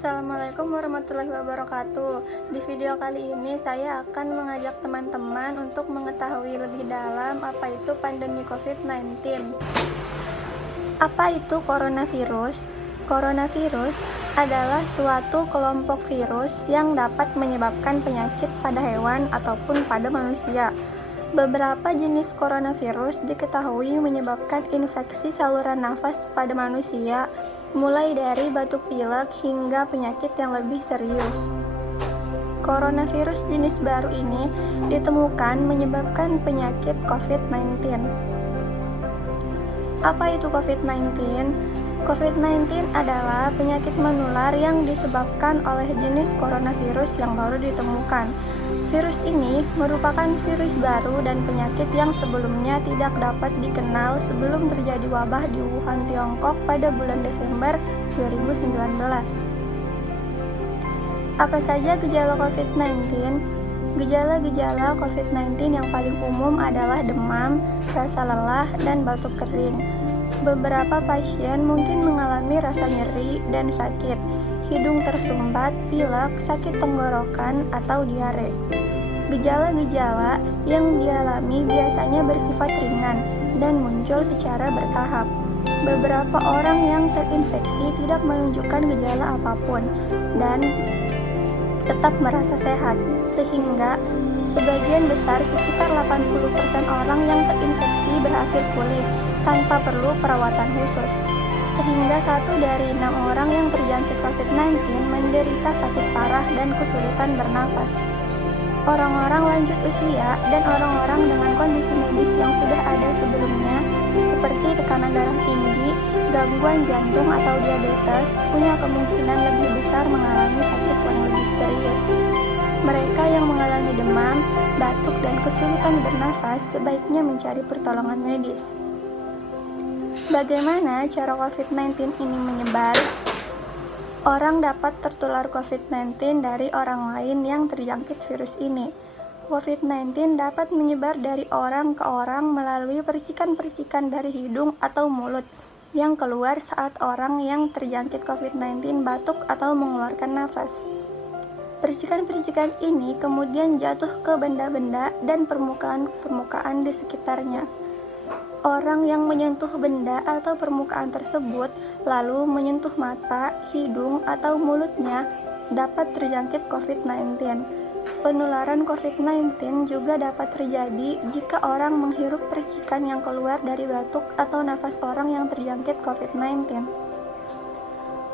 Assalamualaikum warahmatullahi wabarakatuh. Di video kali ini saya akan mengajak teman-teman untuk mengetahui lebih dalam apa itu pandemi COVID-19. Apa itu coronavirus? Coronavirus adalah suatu kelompok virus yang dapat menyebabkan penyakit pada hewan ataupun pada manusia. Beberapa jenis coronavirus diketahui menyebabkan infeksi saluran nafas pada manusia, mulai dari batuk pilek hingga penyakit yang lebih serius. Coronavirus jenis baru ini ditemukan menyebabkan penyakit COVID-19. Apa itu COVID-19? COVID-19 adalah penyakit menular yang disebabkan oleh jenis coronavirus yang baru ditemukan. Virus ini merupakan virus baru dan penyakit yang sebelumnya tidak dapat dikenal sebelum terjadi wabah di Wuhan, Tiongkok pada bulan Desember 2019. Apa saja gejala COVID-19? Gejala-gejala COVID-19 yang paling umum adalah demam, rasa lelah, dan batuk kering. Beberapa pasien mungkin mengalami rasa nyeri dan sakit, hidung tersumbat, pilek, sakit tenggorokan, atau diare. Gejala-gejala yang dialami biasanya bersifat ringan dan muncul secara bertahap. Beberapa orang yang terinfeksi tidak menunjukkan gejala apapun dan tetap merasa sehat, sehingga sebagian besar sekitar 80% orang yang terinfeksi berhasil pulih tanpa perlu perawatan khusus, sehingga 1 dari 6 orang yang terjangkit COVID-19 menderita sakit parah dan kesulitan bernafas. Orang-orang lanjut usia dan orang-orang dengan kondisi medis yang sudah ada sebelumnya, seperti tekanan darah tinggi, gangguan jantung atau diabetes, punya kemungkinan lebih besar mengalami sakit yang lebih serius. Mereka yang mengalami demam, batuk, dan kesulitan bernafas sebaiknya mencari pertolongan medis. Bagaimana cara COVID-19 ini menyebar? Orang dapat tertular COVID-19 dari orang lain yang terjangkit virus ini. COVID-19 dapat menyebar dari orang ke orang melalui percikan-percikan dari hidung atau mulut yang keluar saat orang yang terjangkit COVID-19 batuk atau mengeluarkan nafas. Percikan-percikan ini kemudian jatuh ke benda-benda dan permukaan di sekitarnya. Orang yang menyentuh benda atau permukaan tersebut lalu menyentuh mata, hidung, atau mulutnya dapat terjangkit COVID-19. Penularan COVID-19 juga dapat terjadi jika orang menghirup percikan yang keluar dari batuk atau nafas orang yang terjangkit COVID-19.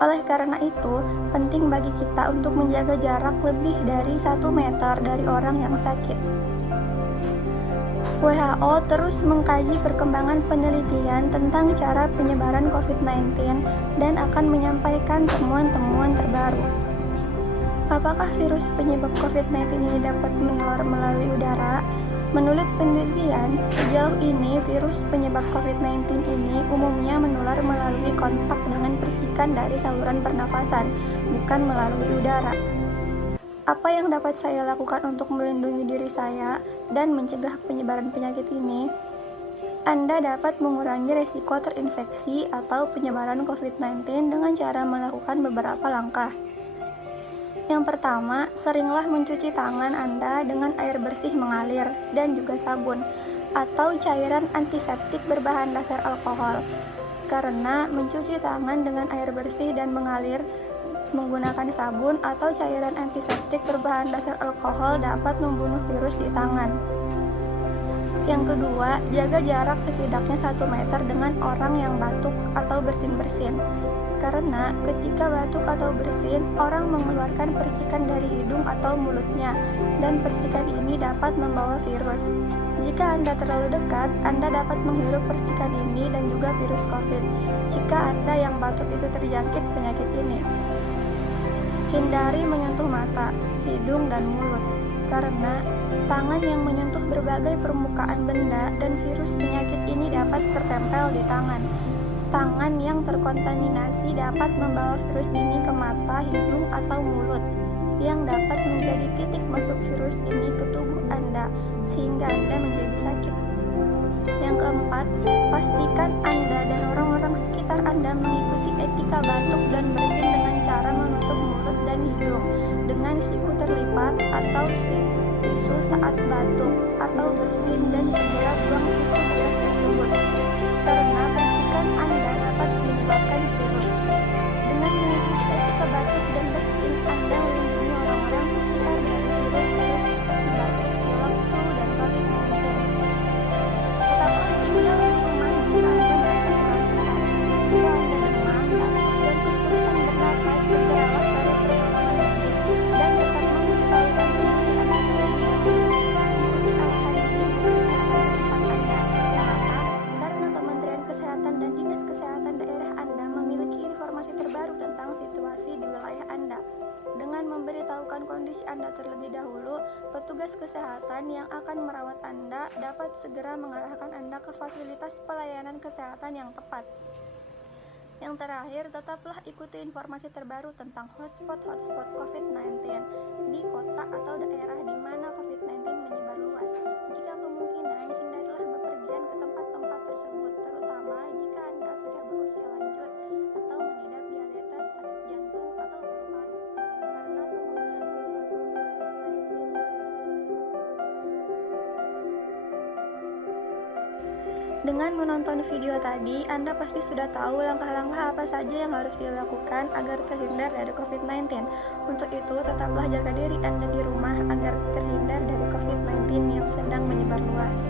Oleh karena itu, penting bagi kita untuk menjaga jarak lebih dari 1 meter dari orang yang sakit. WHO terus mengkaji perkembangan penelitian tentang cara penyebaran COVID-19 dan akan menyampaikan temuan-temuan terbaru. Apakah virus penyebab COVID-19 ini dapat menular melalui udara? Menurut penelitian, sejauh ini virus penyebab COVID-19 ini umumnya menular melalui kontak dengan percikan dari saluran pernafasan, bukan melalui udara. Apa yang dapat saya lakukan untuk melindungi diri saya dan mencegah penyebaran penyakit ini? Anda dapat mengurangi resiko terinfeksi atau penyebaran COVID-19 dengan cara melakukan beberapa langkah. Yang pertama, seringlah mencuci tangan Anda dengan air bersih mengalir dan juga sabun atau cairan antiseptik berbahan dasar alkohol. Karena mencuci tangan dengan air bersih dan mengalir menggunakan sabun atau cairan antiseptik berbahan dasar alkohol dapat membunuh virus di tangan. Yang kedua, jaga jarak setidaknya 1 meter dengan orang yang batuk atau bersin-bersin. Karena ketika batuk atau bersin, orang mengeluarkan percikan dari hidung atau mulutnya, dan percikan ini dapat membawa virus. Jika Anda terlalu dekat, Anda dapat menghirup percikan ini dan juga virus COVID, jika Anda yang batuk itu terjangkit penyakit ini. Hindari menyentuh mata, hidung, dan mulut, karena tangan yang menyentuh berbagai permukaan benda dan virus penyakit ini dapat tertempel di tangan. Tangan yang terkontaminasi dapat membawa virus ini ke mata, hidung, atau mulut, yang dapat menjadi titik masuk virus ini ke tubuh Anda, sehingga Anda menjadi sakit. Yang keempat, pastikan Anda dan orang-orang sekitar Anda mengikuti etika batuk dan bersin dengan cara menutup mulut hidung dengan siku terlipat atau tisu saat batuk atau bersin dan segera buang tisu bekas tersebut, karena percikan Anda dapat menyebabkan virus. Dengan mengikuti etika batuk dan bersin, Anda melindungi orang-orang sekitar dari virus-virus seperti batuk, pilek, flu, dan COVID-19. Tetaplah tinggal di rumah jika Anda merasa kurang sehat. Jika Anda demam, batuk, dan kesulitan bernafas, segeralah cari pertolongan medis dan tetap memberitahukan kondisi Anda terlebih dahulu. Ikuti arahan Dinas Kesehatan setempat Anda. Mengapa? Karena Kementerian Kesehatan dan Dinas Kesehatan daerah Anda memiliki informasi terbaru tentang situasi di wilayah Anda. Dengan memberitahukan kondisi Anda terlebih dahulu, petugas kesehatan yang akan merawat Anda dapat segera mengarahkan Anda ke fasilitas pelayanan kesehatan yang tepat. Yang terakhir, tetaplah ikuti informasi terbaru tentang hotspot COVID-19 di kota atau daerah di mana COVID-19 menyebar luas. Jika kemungkinan, hindarilah bepergian ke tempat-tempat tersebut, terutama jika Anda sudah berusia lanjut atau mengidap diabetes, sakit jantung, atau paru-paru, karena kemungkinan menular COVID-19 Dengan menonton video tadi, Anda pasti sudah tahu langkah-langkah apa saja yang harus dilakukan agar terhindar dari COVID-19. Untuk itu, tetaplah jaga diri Anda di rumah agar terhindar dari COVID-19 yang sedang menyebar luas.